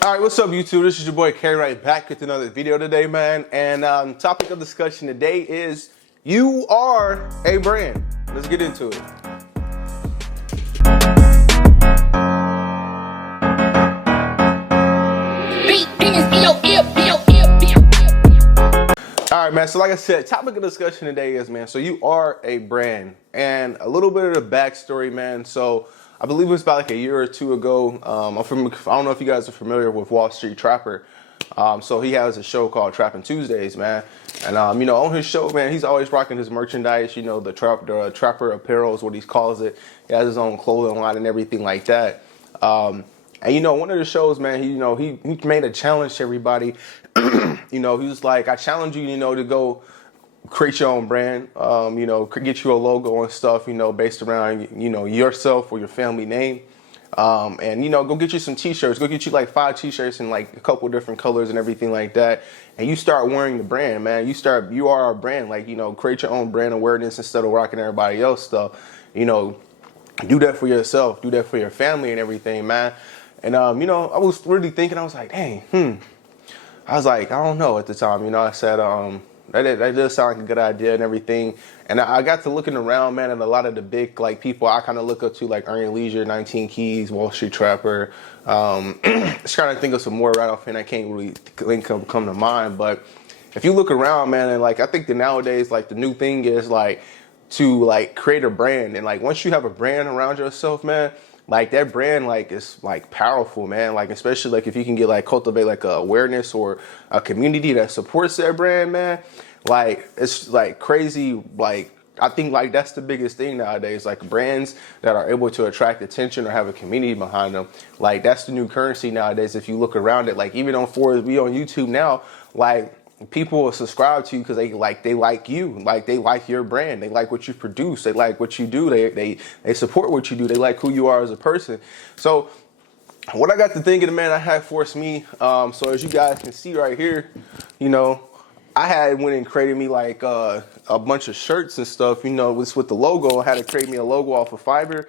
All right, what's up, YouTube? This is your boy K Wright back with another video today, man. And topic of discussion today is you are a brand. Let's get into it. All right, man. So like I said, topic of discussion today is, man, so you are a brand. And a little bit of the backstory, man. So I believe it was about like a year or two ago. I don't know if you guys are familiar with Wall Street Trapper. So he has a show called Trapping Tuesdays, man. And, on his show, man, he's always rocking his merchandise. You know, the Trapper apparel is what he calls it. He has his own clothing line and everything like that. And, one of the shows, man, he made a challenge to everybody. He was like, I challenge you, to go create your own brand, get you a logo and stuff, based around, yourself or your family name. And go get you some t-shirts, go get you like 5 t-shirts in like a couple different colors and everything like that. And you start wearing the brand, man. You are our brand, like, create your own brand awareness instead of rocking everybody else stuff. Do that for yourself, do that for your family and everything, man. And, I was really thinking, I was like, dang, I was like, I don't know at the time, I said, that does sound like a good idea and everything. And I got to looking around, man, and a lot of the big like people I kind of look up to, like Earning Leisure, 19 Keys, Wall Street Trapper. Just trying to think of some more right off, and I can't really come to mind. But if you look around, man, and like I think that nowadays, like the new thing is like to like create a brand, and like once you have a brand around yourself, man, like that brand like is like powerful, man. Like especially like if you can get like cultivate like a awareness or a community that supports that brand, man. Like it's like crazy. Like I think like that's the biggest thing nowadays. Like brands that are able to attract attention or have a community behind them. Like that's the new currency nowadays. If you look around it, like even on we on YouTube now, like people will subscribe to you because they like you, like they like your brand, they like what you produce, they like what you do, they support what you do, they like who you are as a person. So what I got to thinking, man, I had forced me. So as you guys can see right here, I had went and created me like a bunch of shirts and stuff. With the logo, I had to create me a logo off of Fiverr,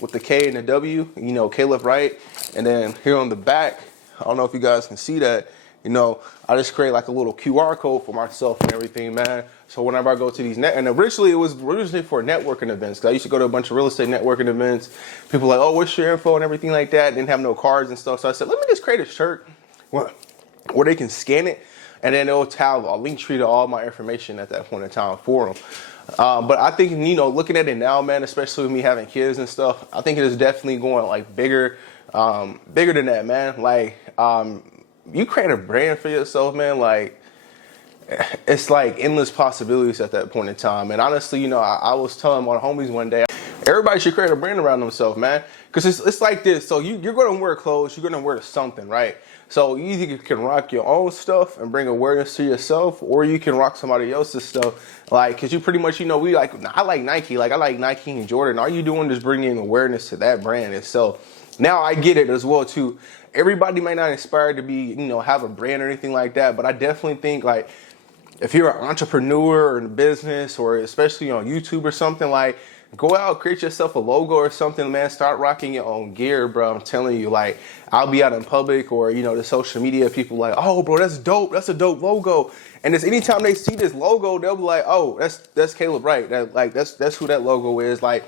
with the K and the W, Caleb Wright, and then here on the back, I don't know if you guys can see that. I just create like a little QR code for myself and everything, man. So whenever I go to these and originally it was originally for networking events. Cause I used to go to a bunch of real estate networking events. People were like, oh, what's your info and everything like that. Didn't have no cards and stuff. So I said, let me just create a shirt where they can scan it, and then it'll have a link tree to all my information at that point in time for them. But I think, looking at it now, man, especially with me having kids and stuff, I think it is definitely going like bigger than that, man. Like, you create a brand for yourself, man, like it's like endless possibilities at that point in time. And honestly, I was telling my homies one day, everybody should create a brand around themselves, man, because it's like this. So you're going to wear clothes, you're going to wear something, right? So you either can rock your own stuff and bring awareness to yourself, or you can rock somebody else's stuff. Like, because you pretty much, I like Nike, like I like Nike and Jordan. All you doing is bringing awareness to that brand itself. Now I get it as well too. Everybody may not inspire to be, have a brand or anything like that, but I definitely think like if you're an entrepreneur or in business, or especially on YouTube or something, like go out, create yourself a logo or something, man. Start rocking your own gear, bro. I'm telling you, like I'll be out in public or, the social media, people like, oh, bro, that's dope. That's a dope logo. And it's anytime they see this logo, they'll be like, oh, that's Caleb Wright. That's who that logo is. Like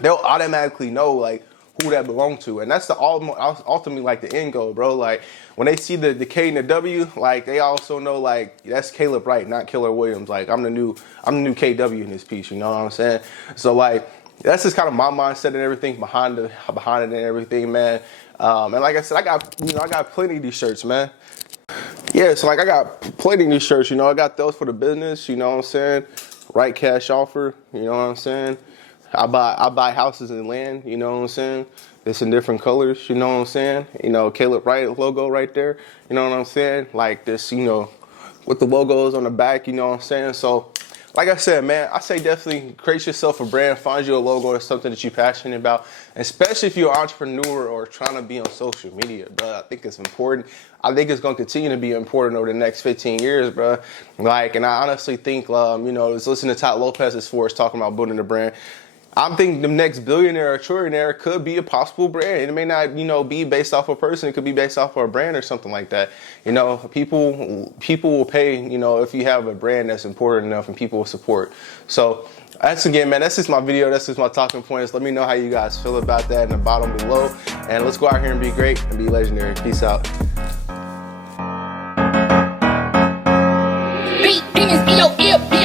they'll automatically know like who that belong to, and that's the ultimately like the end goal, bro. Like when they see the K and the W, like they also know like that's Caleb Wright, not Killer Williams. Like I'm the new KW in this piece, you know what I'm saying? So like that's just kind of my mindset and everything behind it and everything, man. And like I said, I got plenty of these shirts, man. Yeah, so like I got plenty of these shirts, I got those for the business, you know what I'm saying? Right cash offer, you know what I'm saying? I buy houses and land, you know what I'm saying? It's in different colors, you know what I'm saying? Caleb Wright logo right there, you know what I'm saying? Like this, with the logos on the back, you know what I'm saying? So, like I said, man, I say definitely create yourself a brand, find you a logo or something that you're passionate about, especially if you're an entrepreneur or trying to be on social media, bro. I think it's important. I think it's going to continue to be important over the next 15 years, bro. Like, and I honestly think, I was listening to Todd Lopez as far as talking about building a brand. I'm thinking the next billionaire or trillionaire could be a possible brand. It may not, be based off a person. It could be based off of a brand or something like that. People will pay, if you have a brand that's important enough and people will support. So that's just my video. That's just my talking points. Let me know how you guys feel about that in the bottom below. And let's go out here and be great and be legendary. Peace out. Beat in his ear,